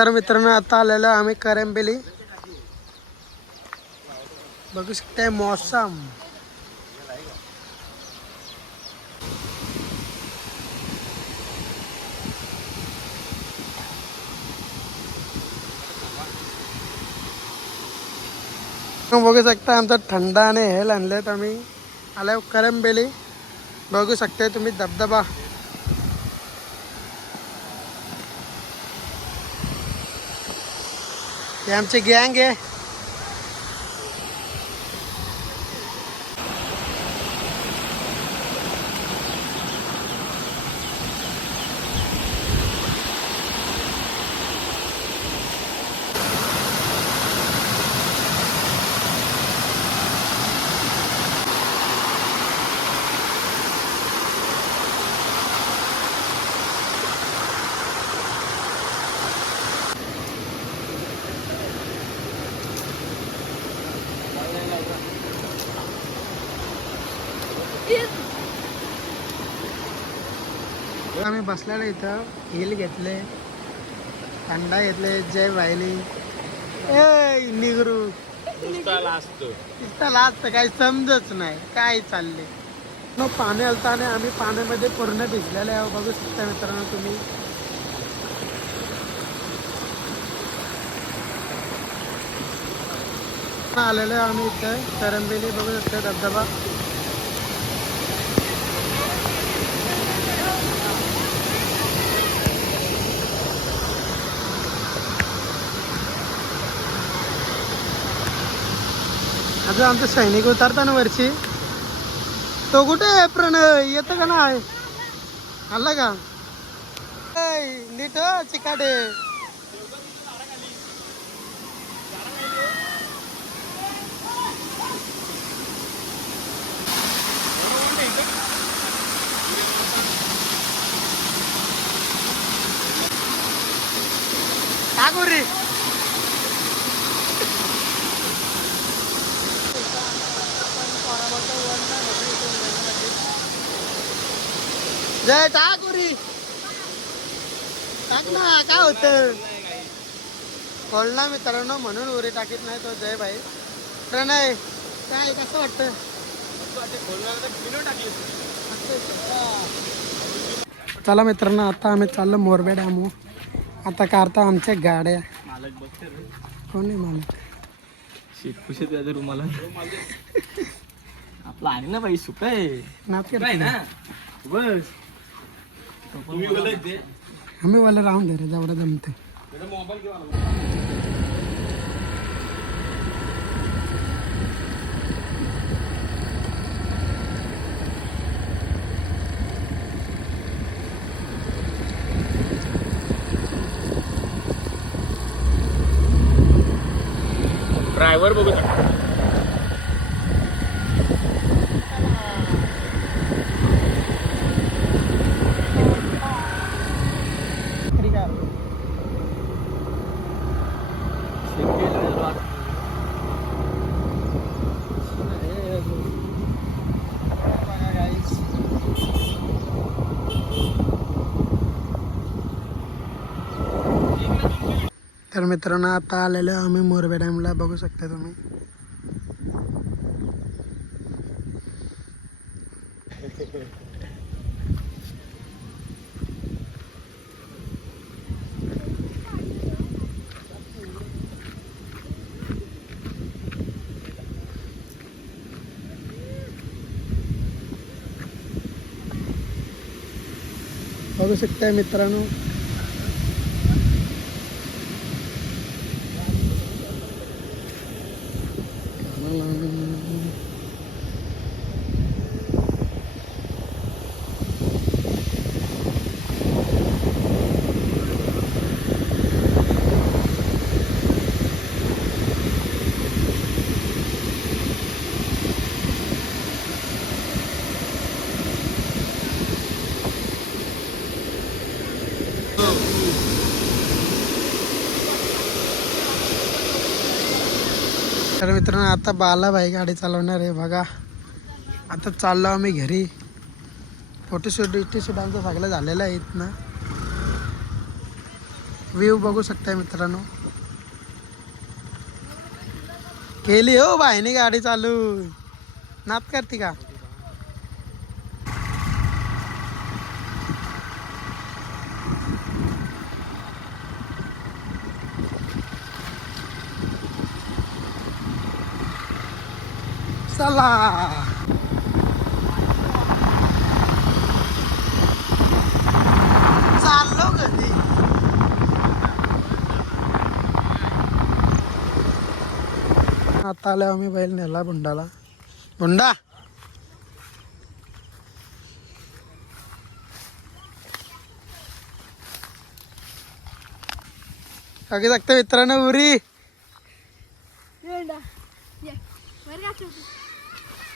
तर मित्रांनो आता आलेलो आम्ही करंबेली बघू शकताय मौसम। बघू शकता आमचा थंड आणि हेल आणलेत आम्ही आलो करंबेली बघू शकताय तुम्ही धबधबा हे आमचे गँग आहे. आम्ही बसलेलो इथं. हिल घेतले. थंडा घेतले. जय वाहिली. ए निगरू. इथं लास्ट काही समजच नाही. काय चालले मग पाणी आलतं आणि आम्ही पाण्यामध्ये पूर्ण भिजलेले आहे बघू शकता मित्रांनो तुम्ही. आलेलो आहे आम्ही इथं. करंबेली बघू शकता धबधबा. अजून आमचं सैनिक उतरता ना वरची. तो कुठे आहे प्रणय? येतं का नाही? आला का? नीट चिकाटे. का करू रे जय टाक उरी टाक ना काय होत? कोळला मित्रांनो म्हणून उरी टाकीत नाही तो जय भाई. प्रणय काय कसं वाटतं? चला मित्रांनो आता आम्ही चाललो मोरबे डॅमो. आता काढता आमच्या गाड्या. कोण आहे मालक? शेतकुशे त्याच्या रुमाला. आपला आहे ना बाई सुक आहे ना? बस. आम्ही वाला राहून दे रे जेवढं जमते ड्रायव्हर बघू शकता. तर मित्रांनो आता आलेलो आम्ही मोरबे डॅमला. बघू शकता तुम्ही. बघू शकताय मित्रांनो तर मित्रांनो आता बालाबाई गाडी चालवणार आहे बघा. आता चाललो आम्ही घरी. फोटोशूट बिटोशूट आमचं सगळं झालेलं आहे इथनं. व्ह्यू बघू शकताय मित्रांनो. केली हो बाईने गाडी चालू नात करते का? चला. चाललो कधी आता आल्या आम्ही बैल नेला बुंडाला. बुंडा. बाकी सांगतो मित्रांनो उरी.